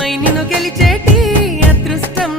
my నిన్ను గెలిచేటి అదృష్టం